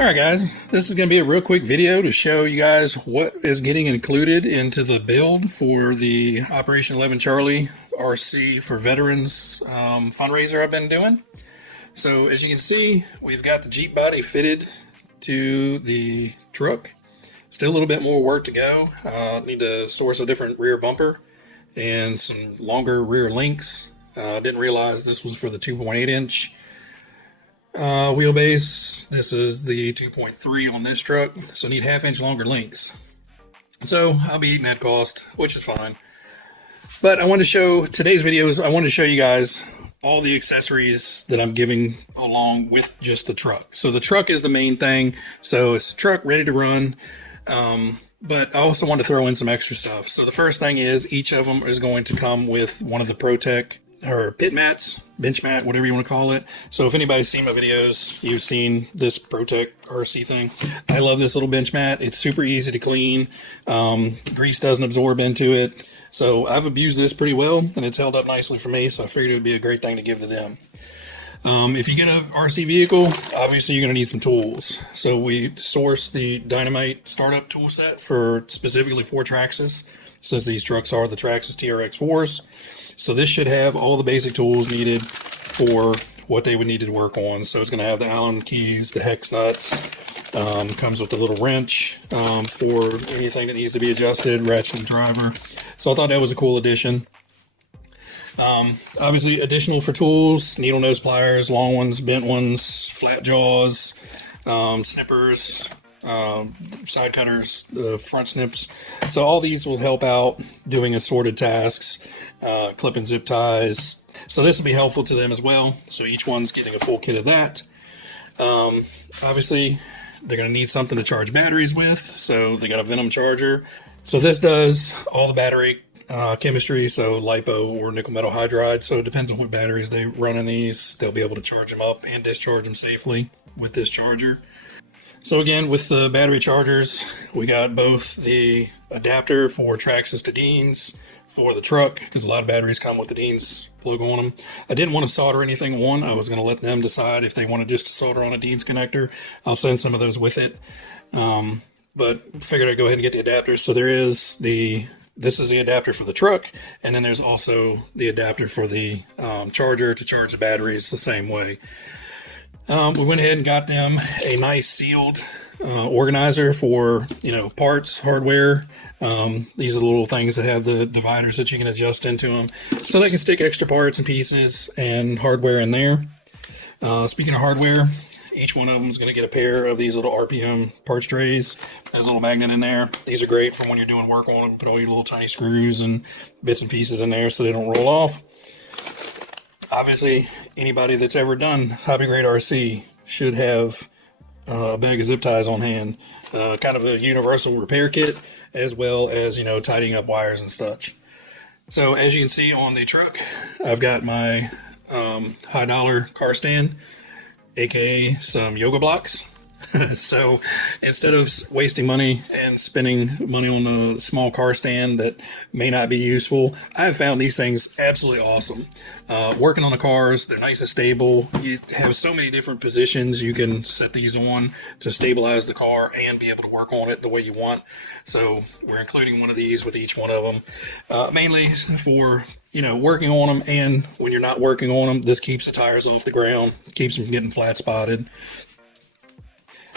Alright guys, this is going to be a real quick video to show you guys what is getting included into the build for the Operation 11 Charlie RC for Veterans fundraiser I've been doing. So as you can see, we've got the Jeep body fitted to the truck. Still a little bit more work to go. Need to source a different rear bumper and some longer rear links. Didn't realize this was for the 2.8 inch wheelbase. This is the 2.3 on this truck, so I need half-inch longer links. So I'll be eating that cost, which is fine. But I want to show today's videos. I want to show you guys all the accessories that I'm giving along with just the truck. So the truck is the main thing. So it's a truck ready to run. But I also want to throw in some extra stuff. So the first thing is each of them is going to come with one of the ProTech or pit mats, bench mat, whatever you want to call it. So if anybody's seen my videos, you've seen this ProTech RC thing. I love this little bench mat. It's super easy to clean. Grease doesn't absorb into it. So I've abused this pretty well, and it's held up nicely for me, so I figured it would be a great thing to give to them. If you get an RC vehicle, obviously you're going to need some tools. So we source the Dynamite startup tool set for specifically for Traxxas, since these trucks are the Traxxas TRX4s. So this should have all the basic tools needed for what they would need to work on. So it's going to have the Allen keys, the hex nuts, comes with a little wrench for anything that needs to be adjusted, ratchet and driver. So I thought that was a cool addition. Obviously additional for tools, needle nose pliers, long ones, bent ones, flat jaws, snippers, side cutters, front snips. So all these will help out doing assorted tasks, clip and zip ties. So this will be helpful to them as well. So each one's getting a full kit of that. Obviously they're going to need something to charge batteries with. So they got a Venom Charger. So this does all the battery chemistry, so LiPo or nickel metal hydride. So it depends on what batteries they run in these. They'll be able to charge them up and discharge them safely with this charger. So again, with the battery chargers, we got both the adapter for Traxxas to Deans for the truck, because a lot of batteries come with the Deans plug on them. I didn't want to solder anything on. I was going to let them decide if they wanted just to solder on a Deans connector. I'll send some of those with it. But figured I'd go ahead and get the adapter. So there is this is the adapter for the truck, and then there's also the adapter for the charger to charge the batteries the same way. We went ahead and got them a nice sealed organizer for, parts, hardware. These are the little things that have the dividers that you can adjust into them, so they can stick extra parts and pieces and hardware in there. Speaking of hardware, each one of them is going to get a pair of these little RPM parts trays. There's a little magnet in there. These are great for when you're doing work on them. Put all your little tiny screws and bits and pieces in there so they don't roll off. Obviously, anybody that's ever done hobby grade RC should have a bag of zip ties on hand. Kind of a universal repair kit, as well as, tidying up wires and such. So as you can see on the truck, I've got my high dollar car stand, aka some yoga blocks. So instead of wasting money and spending money on a small car stand that may not be useful, I've found these things absolutely awesome. Working on the cars, they're nice and stable. You have so many different positions you can set these on to stabilize the car and be able to work on it the way you want. So we're including one of these with each one of them, mainly for working on them, and when you're not working on them, this keeps the tires off the ground, keeps them getting flat spotted.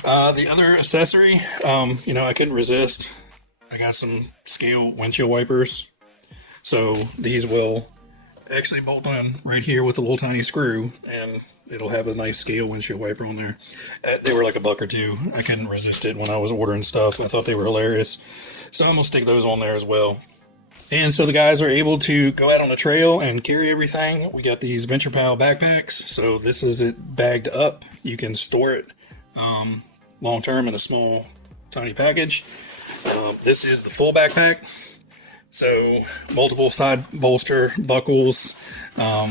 The other accessory, I couldn't resist. I got some scale windshield wipers. So these will actually bolt on right here with a little tiny screw, and it'll have a nice scale windshield wiper on there. They were like $1 or $2. I couldn't resist it when I was ordering stuff. I thought they were hilarious. So I'm going to stick those on there as well. And so the guys are able to go out on the trail and carry everything. We got these Venture Pal backpacks. So this is it bagged up. You can store it long term in a small tiny package. This is the full backpack. So multiple side bolster buckles,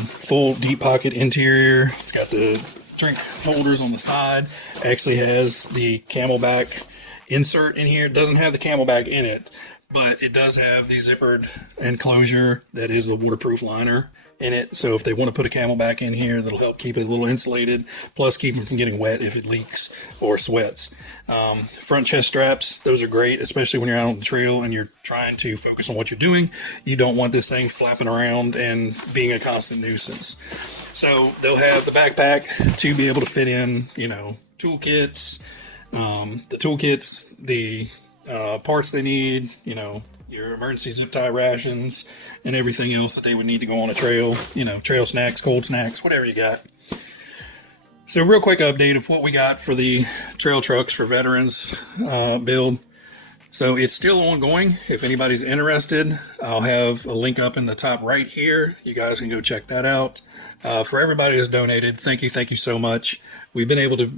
full deep pocket interior. It's got the drink holders on the side. Actually has the Camelback insert in here. It doesn't have the Camelback in it, but it does have the zippered enclosure that is the waterproof liner in it. So if they want to put a Camelback in here, that'll help keep it a little insulated, plus keep them from getting wet if it leaks or sweats. Front chest straps, those are great, especially when you're out on the trail and you're trying to focus on what you're doing. You don't want this thing flapping around and being a constant nuisance. So they'll have the backpack to be able to fit in, you know, toolkits, the parts they need, you know, your emergency zip tie rations, and everything else that they would need to go on a trail, you know, trail snacks, cold snacks, whatever you got. So real quick update of what we got for the trail trucks for veterans build. So it's still ongoing. If anybody's interested, I'll have a link up in the top right here. You guys can go check that out. For everybody who's donated, thank you so much. We've been able to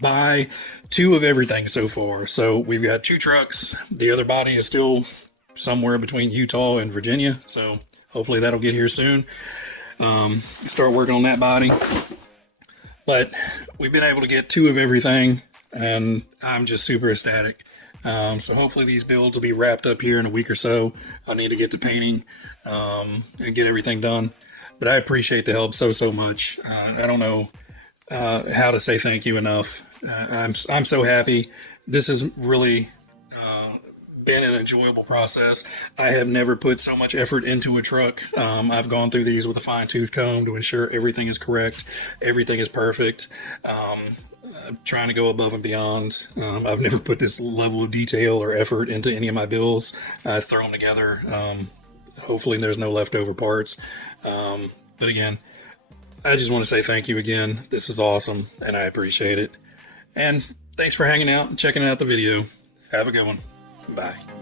buy 2 of everything so far. So we've got 2 trucks. The other body is still somewhere between Utah and Virginia. So hopefully that'll get here soon. Start working on that body. But we've been able to get 2 of everything, and I'm just super ecstatic. So hopefully these builds will be wrapped up here in a week or so. I need to get to painting and get everything done. But I appreciate the help so much. I don't know how to say thank you enough. I'm so happy. This has really been an enjoyable process. I have never put so much effort into a truck. I've gone through these with a fine-tooth comb to ensure everything is correct, everything is perfect. I'm trying to go above and beyond. I've never put this level of detail or effort into any of my builds. I throw them together. Hopefully there's no leftover parts. But again, I just want to say thank you again. This is awesome, and I appreciate it. And thanks for hanging out and checking out the video. Have a good one. Bye.